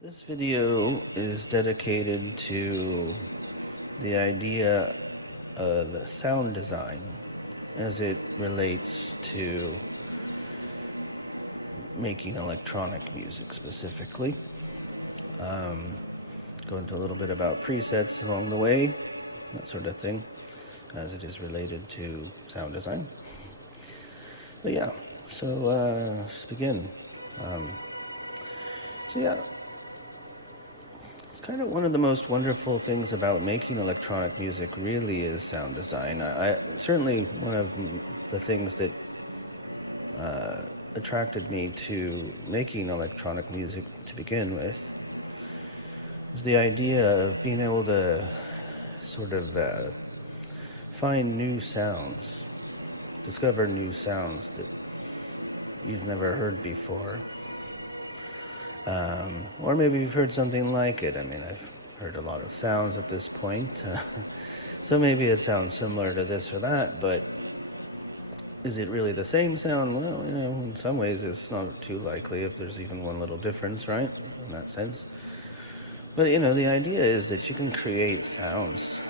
This video is dedicated to the idea of sound design as it relates to making electronic music specifically. Go into a little bit about presets along the way, that sort of thing, as it is related to sound design. But yeah, so let's begin. It's kind of one of the most wonderful things about making electronic music really is sound design. I certainly one of the things that attracted me to making electronic music to begin with is the idea of being able to sort of find new sounds, discover new sounds that you've never heard before. Or maybe you've heard something like it. I mean, I've heard a lot of sounds at this point, so maybe it sounds similar to this or that, but is it really the same sound? Well, in some ways it's not too likely if there's even one little difference, right, in that sense. But, the idea is that you can create sounds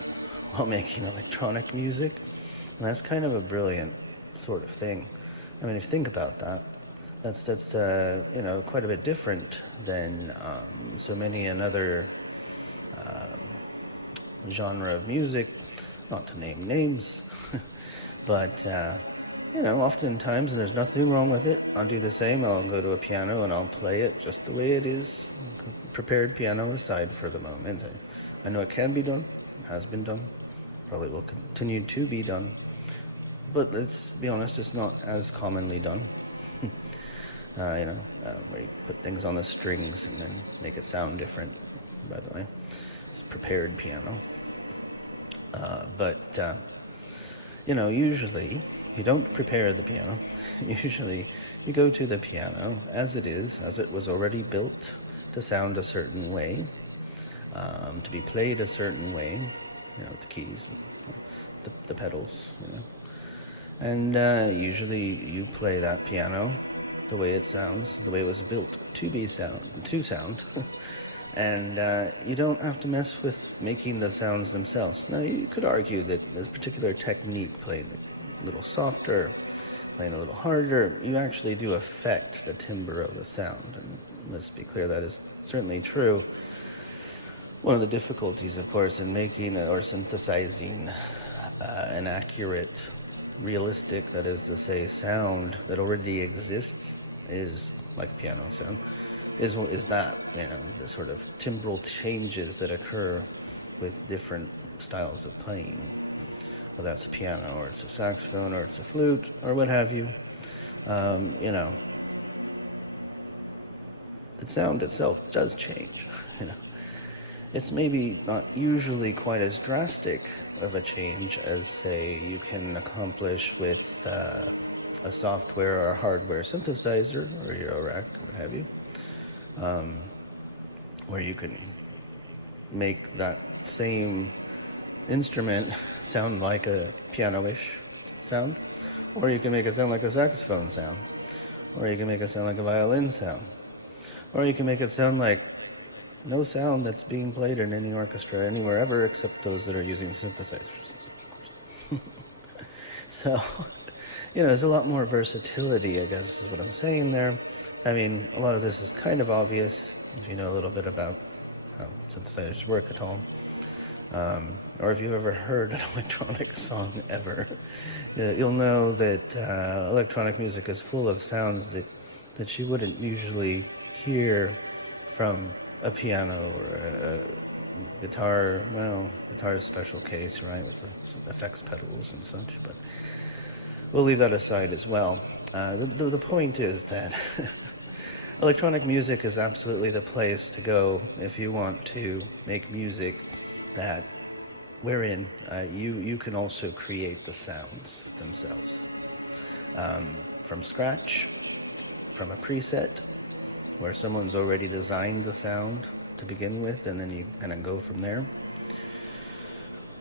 while making electronic music, and that's kind of a brilliant sort of thing. I mean, if you think about that, that's quite a bit different than so many another genre of music, not to name names, but oftentimes, and there's nothing wrong with it, I'll do the same. I'll go to a piano and I'll play it just the way it is, prepared piano aside for the moment. I know it can be done, has been done, probably will continue to be done, but let's be honest, it's not as commonly done. Where you put things on the strings and then make it sound different, by the way. It's prepared piano. Usually you don't prepare the piano. Usually you go to the piano as it is, as it was already built to sound a certain way, to be played a certain way, with the keys and the pedals, And usually you play that piano the way it sounds, the way it was built to sound. And you don't have to mess with making the sounds themselves. Now, you could argue that there's a particular technique, playing a little softer, playing a little harder, you actually do affect the timbre of the sound. And let's be clear, that is certainly true. One of the difficulties, of course, in making or synthesizing an accurate, realistic, that is to say, sound that already exists is like a piano sound, is that, the sort of timbral changes that occur with different styles of playing, whether that's a piano or it's a saxophone or it's a flute or what have you. The sound itself does change. It's maybe not usually quite as drastic of a change as, say, you can accomplish with a software or hardware synthesizer or Eurorack, what have you, where you can make that same instrument sound like a piano-ish sound, or you can make it sound like a saxophone sound, or you can make it sound like a violin sound, or you can make it sound like no sound that's being played in any orchestra anywhere ever except those that are using synthesizers, of course. So, there's a lot more versatility, I guess is what I'm saying there. I mean, a lot of this is kind of obvious if you know a little bit about how synthesizers work at all. Or if you've ever heard an electronic song ever, you'll know that electronic music is full of sounds that you wouldn't usually hear from a piano or a guitar. Well, guitar's a special case, right, with the effects pedals and such, but we'll leave that aside as well. The point is that electronic music is absolutely the place to go if you want to make music wherein you can also create the sounds themselves from scratch, from a preset, where someone's already designed the sound to begin with, and then you kind of go from there.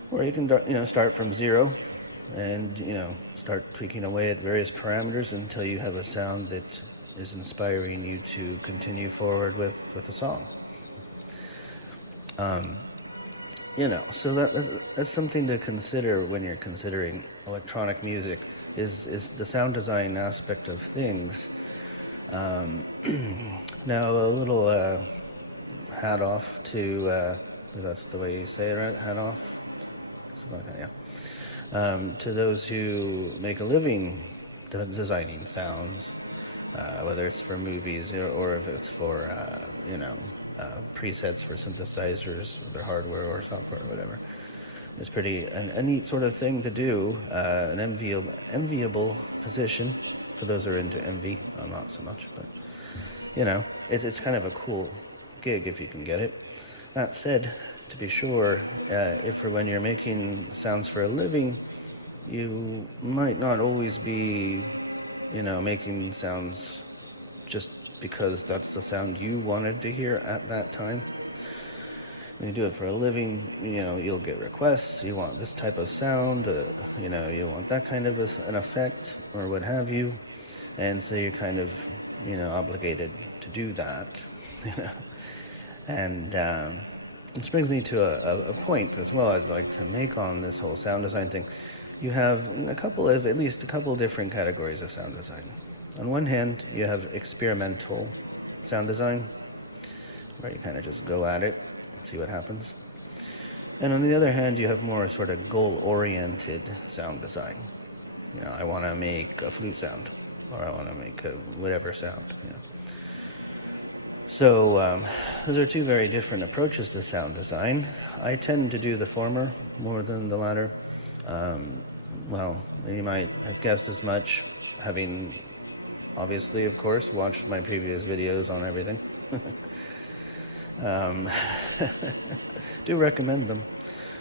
Or you can, start from zero and, start tweaking away at various parameters until you have a sound that is inspiring you to continue forward with a song. So that's something to consider when you're considering electronic music, is the sound design aspect of things. Now, a little hat off to, if that's the way you say it, right? Hat off? Something like that, yeah. To those who make a living designing sounds, whether it's for movies or if it's for, presets for synthesizers, their hardware or software or whatever. It's pretty a neat sort of thing to do, an enviable position for those who are into envy. I'm not so much, but it's kind of a cool gig if you can get it. That said, to be sure, if for when you're making sounds for a living, you might not always be, making sounds just because that's the sound you wanted to hear at that time. When you do it for a living, you'll get requests. You want this type of sound, you want that kind of an effect or what have you. And so you're kind of, obligated to do that. And which brings me to a point as well I'd like to make on this whole sound design thing. You have at least a couple different categories of sound design. On one hand, you have experimental sound design, where you kind of just go at it, see what happens. And on the other hand, you have more sort of goal-oriented sound design. I want to make a flute sound, or I want to make a whatever sound. So those are two very different approaches to sound design. I tend to do the former more than the latter. Well, you might have guessed as much, having obviously, of course, watched my previous videos on everything. Do recommend them.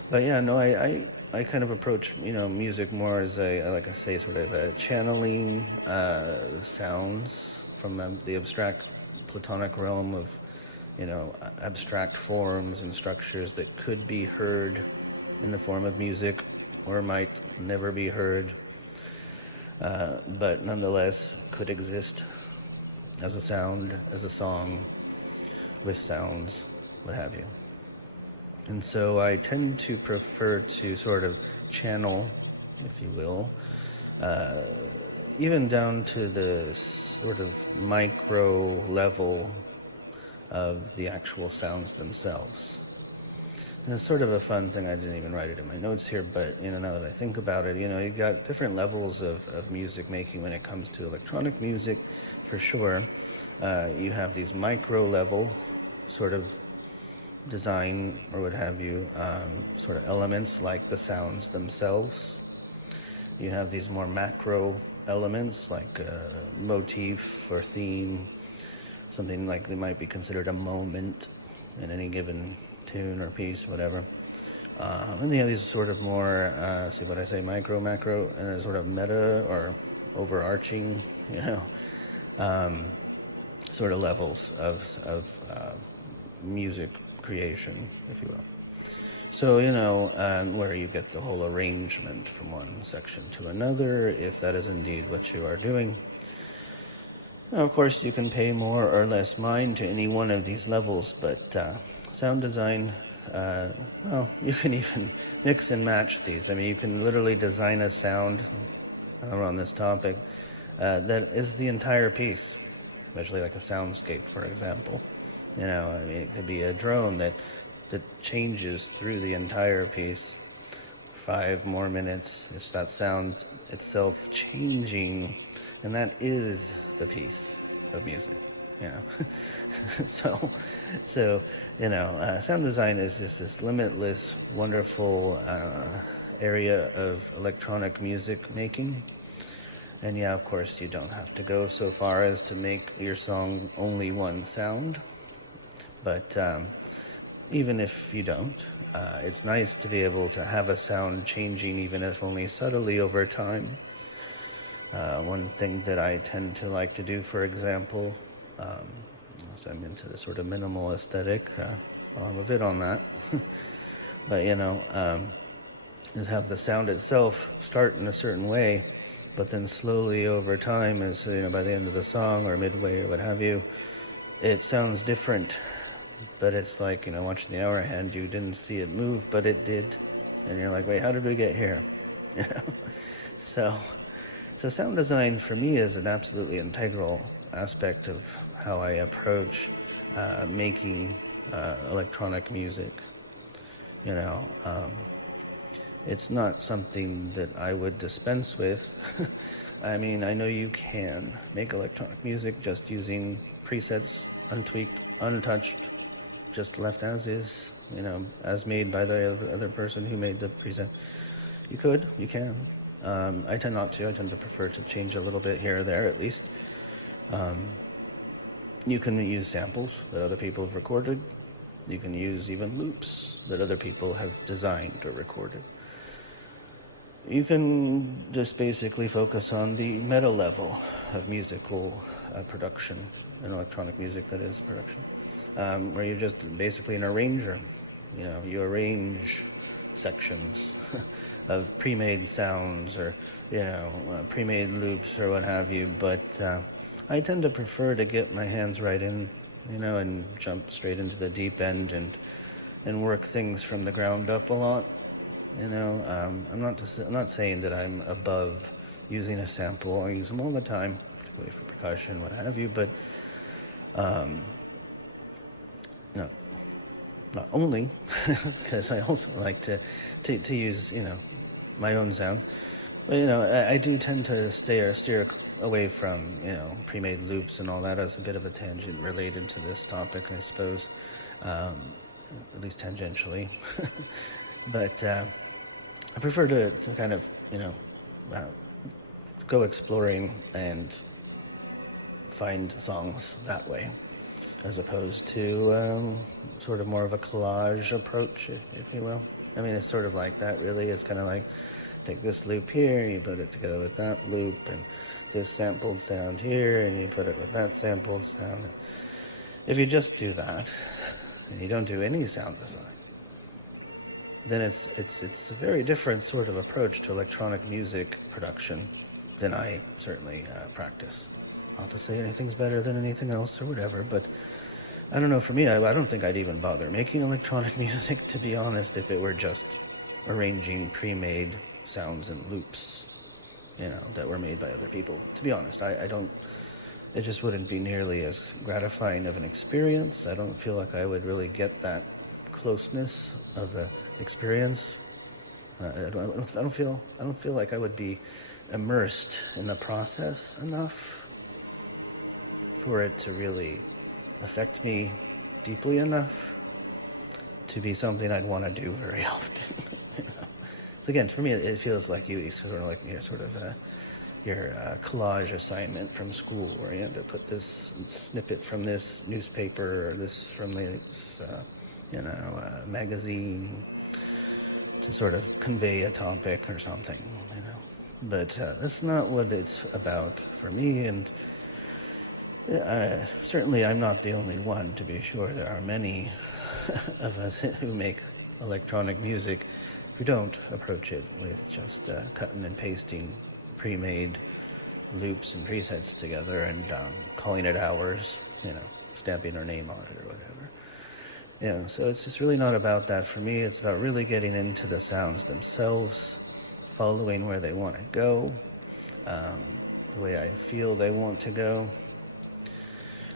But yeah, no, I kind of approach, music more as like I say, sort of a channeling sounds from the abstract Platonic realm of, abstract forms and structures that could be heard in the form of music or might never be heard, but nonetheless could exist as a sound, as a song, with sounds, what have you. And so I tend to prefer to sort of channel, if you will, even down to the sort of micro level of the actual sounds themselves. And it's sort of a fun thing. I didn't even write it in my notes here, but now that I think about it, you've got different levels of music making when it comes to electronic music, for sure. You have these micro level sort of design or what have you, sort of elements like the sounds themselves. You have these more macro elements like a motif or theme, something like they might be considered a moment in any given tune or piece, whatever. And you have these sort of more, micro, macro, and sort of meta or overarching, sort of levels of music creation, if you will. So, where you get the whole arrangement from one section to another, if that is indeed what you are doing. Now, of course, you can pay more or less mind to any one of these levels, but sound design, you can even mix and match these. I mean, you can literally design a sound on this topic that is the entire piece, especially like a soundscape, for example. It could be a drone that changes through the entire piece. 5 more minutes, it's that sound itself changing, and that is the piece of music. So sound design is just this limitless, wonderful area of electronic music making. And yeah, of course, you don't have to go so far as to make your song only one sound. But even if you don't, it's nice to be able to have a sound changing, even if only subtly over time. One thing that I tend to like to do, for example, so I'm into the sort of minimal aesthetic, I'm a bit on that, but is have the sound itself start in a certain way, but then slowly over time, as by the end of the song or midway or what have you, it sounds different but it's like, watching the hour hand, you didn't see it move, but it did. And you're like, wait, how did we get here? You know? So, so sound design for me is an absolutely integral aspect of how I approach making electronic music. You know, it's not something that I would dispense with. I mean, I know you can make electronic music just using presets, untweaked, untouched, just left as is, as made by the other person who made the preset. You can. I tend not to. I tend to prefer to change a little bit here or there, at least. You can use samples that other people have recorded. You can use even loops that other people have designed or recorded. You can just basically focus on the meta level of musical production, and electronic music, that is, production, where you're just basically an arranger. You arrange sections of pre-made sounds or, pre-made loops or what have you, but I tend to prefer to get my hands right in, and jump straight into the deep end and work things from the ground up a lot. I'm not saying that I'm above using a sample. I use them all the time, particularly for percussion, what have you. But no, not only because I also like to use my own sounds. But I do tend to steer away from pre-made loops and all that as a bit of a tangent related to this topic, I suppose, at least tangentially. But I prefer to kind of, go exploring and find songs that way, as opposed to sort of more of a collage approach, if you will. I mean, it's sort of like that, really. It's kind of like, take this loop here, you put it together with that loop, and this sampled sound here, and you put it with that sampled sound. If you just do that, and you don't do any sound design, then it's a very different sort of approach to electronic music production than I certainly practice. Not to say anything's better than anything else or whatever, but I don't know, for me, I don't think I'd even bother making electronic music, to be honest, if it were just arranging pre-made sounds and loops, that were made by other people. To be honest, I don't, it just wouldn't be nearly as gratifying of an experience. I don't feel like I would really get that closeness of the experience. I don't feel like I would be immersed in the process enough for it to really affect me deeply enough to be something I'd want to do very often. So again, for me, it feels like you sort of like your collage assignment from school, where you had to put this snippet from this newspaper or this from this magazine to sort of convey a topic or something, But that's not what it's about for me, and certainly I'm not the only one, to be sure. There are many of us who make electronic music who don't approach it with just cutting and pasting pre-made loops and presets together and calling it ours, stamping our name on it or whatever. So it's just really not about that for me. It's about really getting into the sounds themselves, following where they want to go, the way I feel they want to go,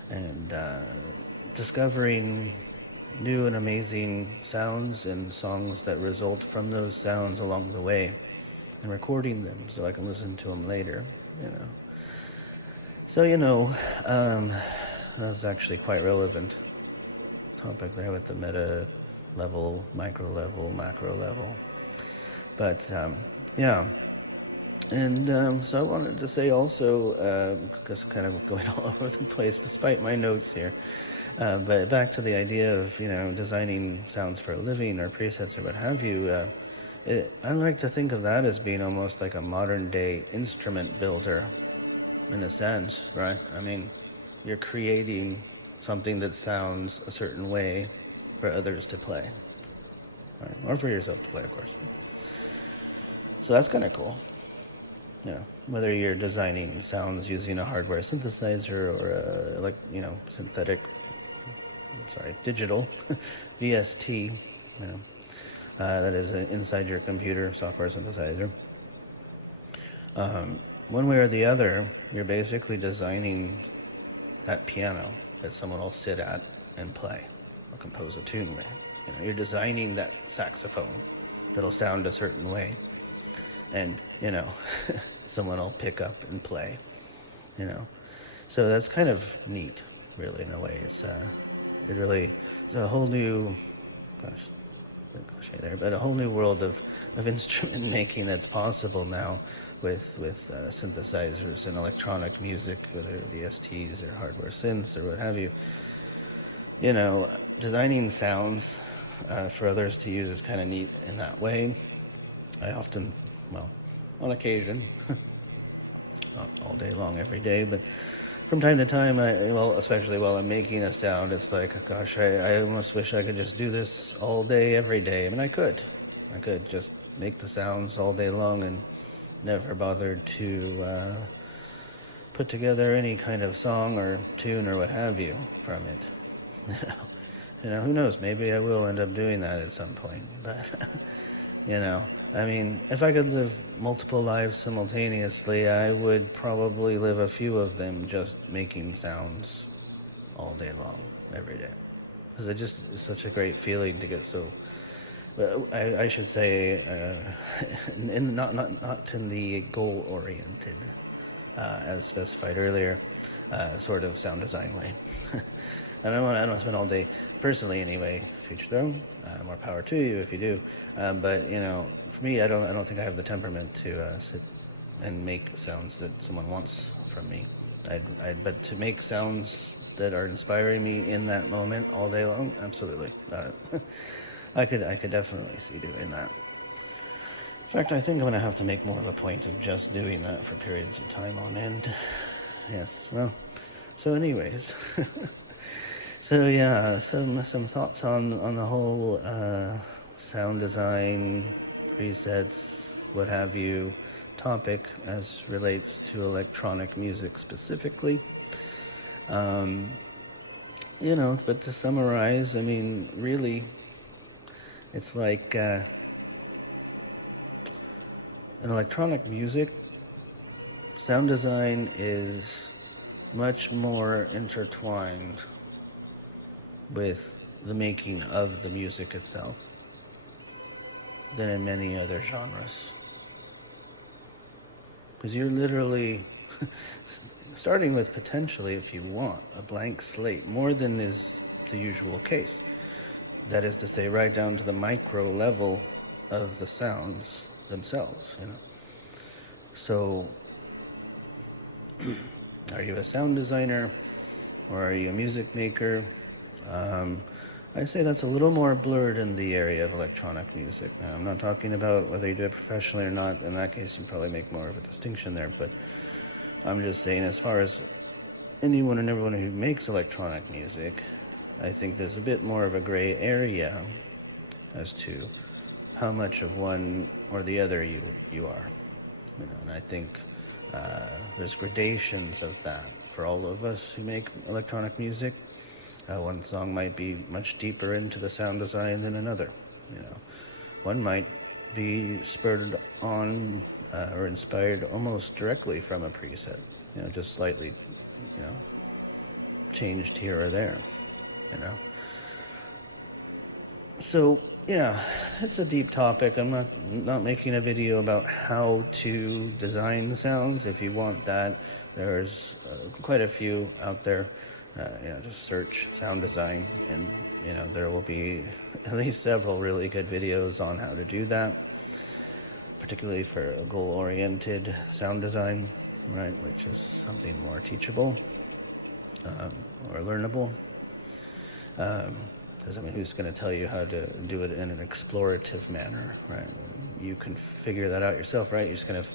and discovering new and amazing sounds and songs that result from those sounds along the way, and recording them so I can listen to them later, So, that's actually quite relevant topic there with the meta level, micro level, macro level. But yeah, and so I wanted to say also, because I'm kind of going all over the place despite my notes here, but back to the idea of designing sounds for a living or presets or what have you. I like to think of that as being almost like a modern day instrument builder, in a sense, right? I mean, you're creating something that sounds a certain way for others to play, right? Or for yourself to play, of course. So that's kind of cool. Whether you're designing sounds using a hardware synthesizer or a synthetic digital VST, you know, that is inside your computer software synthesizer. One way or the other, you're basically designing that piano that someone will sit at and play or compose a tune with. You know, you're designing that saxophone that'll sound a certain way, and you know, someone will pick up and play. You know, so that's kind of neat, really, in a way. It really is a whole new, gosh, cliche there, but a whole new world of instrument making that's possible now with synthesizers and electronic music, whether VSTs or hardware synths or what have you. You know, designing sounds for others to use is kind of neat in that way. I often, well, on occasion, not all day long every day, but from time to time, especially while I'm making a sound, it's like, gosh, I almost wish I could just do this all day, every day. I mean, I could just make the sounds all day long and never bothered to put together any kind of song or tune or what have you from it. You know, who knows? Maybe I will end up doing that at some point. But you know, I mean, if I could live multiple lives simultaneously, I would probably live a few of them just making sounds all day long, every day. Because it just is such a great feeling to get so... I should say, not in the goal-oriented, as specified earlier, sort of sound design way. I don't want to spend all day, personally anyway, to each their own. More power to you if you do. But you know, for me, I don't think I have the temperament to sit and make sounds that someone wants from me. But to make sounds that are inspiring me in that moment all day long, absolutely. I could definitely see doing that. In fact, I think I'm going to have to make more of a point of just doing that for periods of time on end. Yes. Well. So, anyways. So yeah, some thoughts on the whole sound design, presets, what have you, topic as relates to electronic music specifically. You know, but to summarize, I mean, really, it's like in electronic music, sound design is much more intertwined with the making of the music itself than in many other genres. Because you're literally starting with, potentially, if you want, a blank slate, more than is the usual case. That is to say, right down to the micro level of the sounds themselves, you know. So, are you a sound designer, or are you a music maker? I say that's a little more blurred in the area of electronic music. Now, I'm not talking about whether you do it professionally or not. In that case, you probably make more of a distinction there. But I'm just saying, as far as anyone and everyone who makes electronic music, I think there's a bit more of a gray area as to how much of one or the other you are. You know, and I think there's gradations of that for all of us who make electronic music. One song might be much deeper into the sound design than another. You know, one might be spurred on or inspired almost directly from a preset. You know, just slightly, you know, changed here or there. You know. So yeah, it's a deep topic. I'm not making a video about how to design sounds. If you want that, there's quite a few out there. You know, just search sound design, and you know, there will be at least several really good videos on how to do that, particularly for goal-oriented sound design, right, which is something more teachable or learnable. Because I mean, who's going to tell you how to do it in an explorative manner, right? You can figure that out yourself, right? You're just going to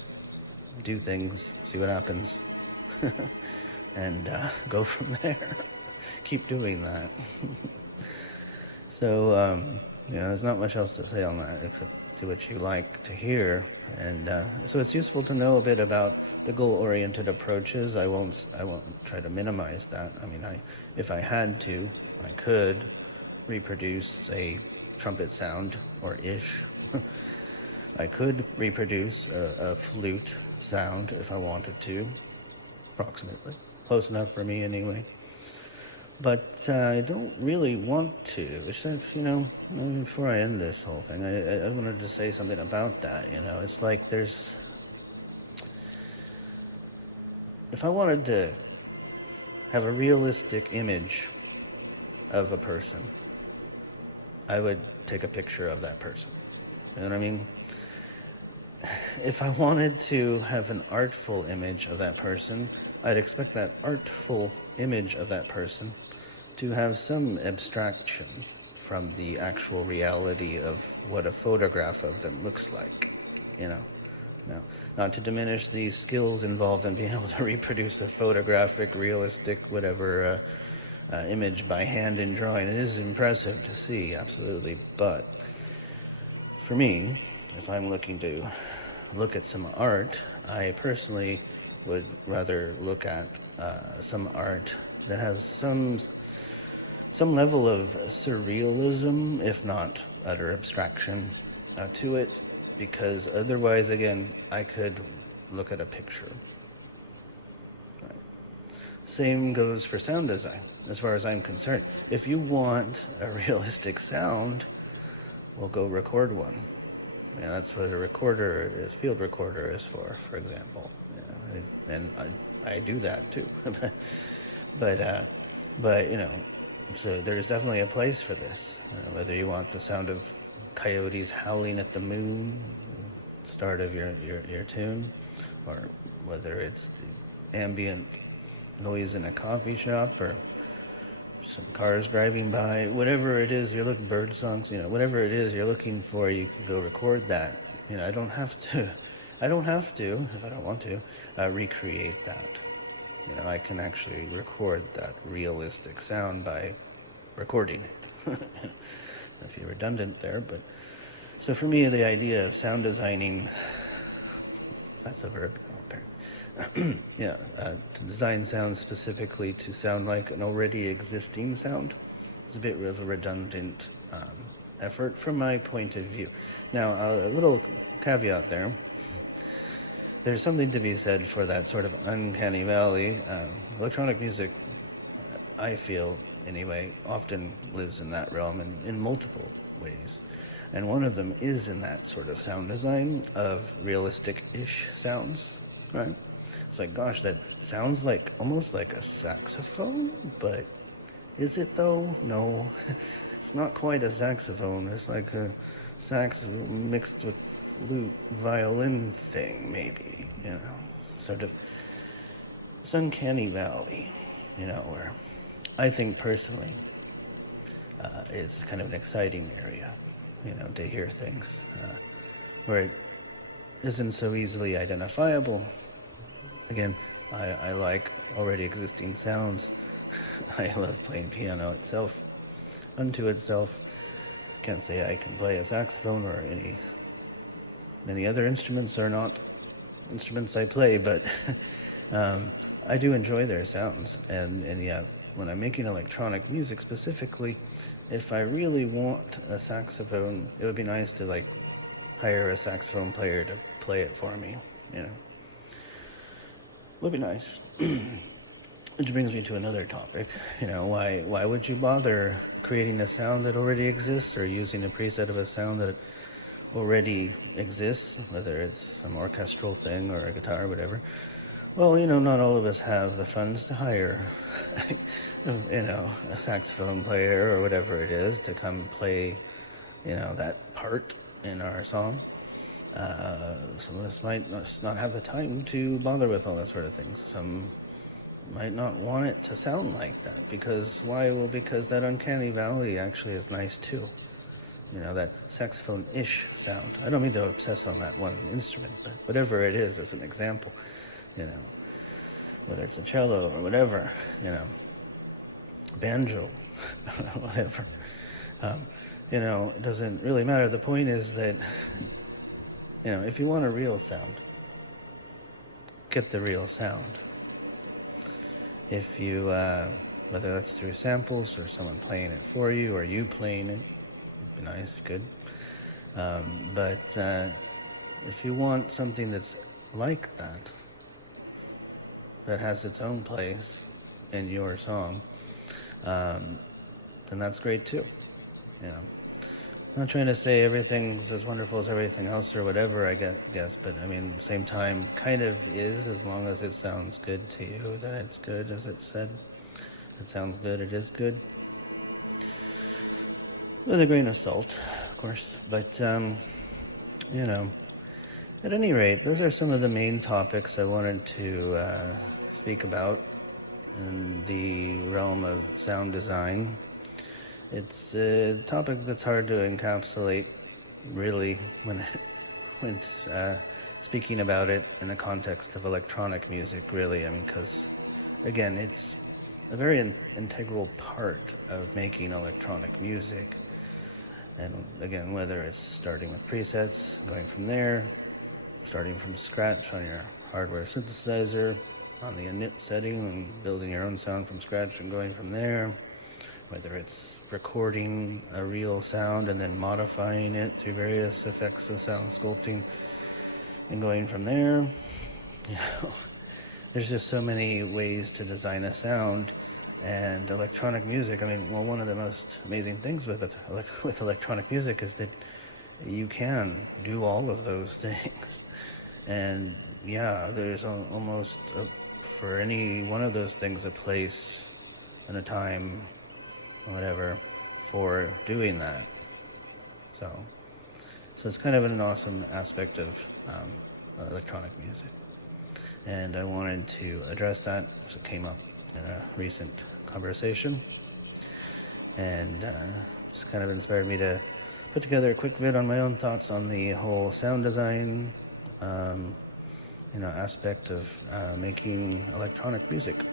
do things, see what happens. And go from there. Keep doing that. So, you know, there's not much else to say on that except do what you like to hear. And so it's useful to know a bit about the goal-oriented approaches. I won't try to minimize that. I mean, if I had to, I could reproduce a trumpet sound, or ish. I could reproduce a flute sound if I wanted to, approximately. Close enough for me anyway. But I don't really want to. It's like, before I end this whole thing, I wanted to say something about that. It's like if I wanted to have a realistic image of a person, I would take a picture of that person. You know what I mean? If I wanted to have an artful image of that person, I'd expect that artful image of that person to have some abstraction from the actual reality of what a photograph of them looks like. Now, not to diminish the skills involved in being able to reproduce a photographic, realistic, whatever image by hand in drawing. It is impressive to see, absolutely. But for me, if I'm looking to look at some art, I personally would rather look at some art that has some level of surrealism, if not utter abstraction, to it, because otherwise, again, I could look at a picture. Right. Same goes for sound design, as far as I'm concerned. If you want a realistic sound, well, go record one. That's what a field recorder is for example. And I do that too. but so there's definitely a place for this. Whether you want the sound of coyotes howling at the moon, start of your tune, or whether it's the ambient noise in a coffee shop, or some cars driving by, whatever it is you're looking, bird songs, whatever it is you're looking for, you can go record that. I don't have to, if I don't want to, recreate that. I can actually record that realistic sound by recording it. Not to be redundant there, but so for me, the idea of sound designing, that's a verb, apparently. To design sound specifically to sound like an already existing sound is a bit of a redundant effort from my point of view. Now, a little caveat there. There's something to be said for that sort of uncanny valley. Electronic music, I feel anyway, often lives in that realm in multiple ways. And one of them is in that sort of sound design of realistic-ish sounds, right? It's like, gosh, that sounds like almost like a saxophone, but is it though? No, it's not quite a saxophone. It's like a sax mixed with flute, violin thing, maybe, sort of this uncanny valley, where I think personally it's kind of an exciting area, to hear things where it isn't so easily identifiable. Again, I like already existing sounds. I love playing piano itself, unto itself. Can't say I can play a saxophone or many other instruments are not instruments I play, but I do enjoy their sounds. And yeah, when I'm making electronic music specifically, if I really want a saxophone, it would be nice to hire a saxophone player to play it for me, Would be nice. Which brings me to another topic. Why would you bother creating a sound that already exists, or using a preset of a sound that already exists, whether it's some orchestral thing or a guitar or whatever? Well, not all of us have the funds to hire, a saxophone player or whatever it is to come play, that part in our song. Some of us might not have the time to bother with all that sort of things. Some might not want it to sound like that. Because why? Well, because that uncanny valley actually is nice too. That saxophone-ish sound. I don't mean to obsess on that one instrument, but whatever it is as an example, whether it's a cello or whatever, banjo, whatever. It doesn't really matter. The point is that, if you want a real sound, get the real sound. If you whether that's through samples or someone playing it for you or you playing it. It'd be nice if you could. But if you want something that's like that, that has its own place in your song, then that's great too. You know, I'm not trying to say everything's as wonderful as everything else or whatever, I guess, but I mean, same time, kind of is, as long as it sounds good to you, then it's good, as it said. It sounds good, it is good. With a grain of salt, of course. But, you know, at any rate, those are some of the main topics I wanted to speak about in the realm of sound design. It's a topic that's hard to encapsulate, really, when speaking about it in the context of electronic music, really. I mean, because, again, it's a very integral part of making electronic music. And again, whether it's starting with presets, going from there, starting from scratch on your hardware synthesizer, on the init setting, and building your own sound from scratch and going from there, whether it's recording a real sound and then modifying it through various effects of sound sculpting and going from there. You know, there's just so many ways to design a sound. And electronic music, I mean, well, one of the most amazing things with electronic music is that you can do all of those things. And yeah, there's almost for any one of those things a place and a time, whatever, for doing that. So it's kind of an awesome aspect of electronic music. And I wanted to address that because it came up in a recent conversation, and just kind of inspired me to put together a quick vid on my own thoughts on the whole sound design, aspect of making electronic music.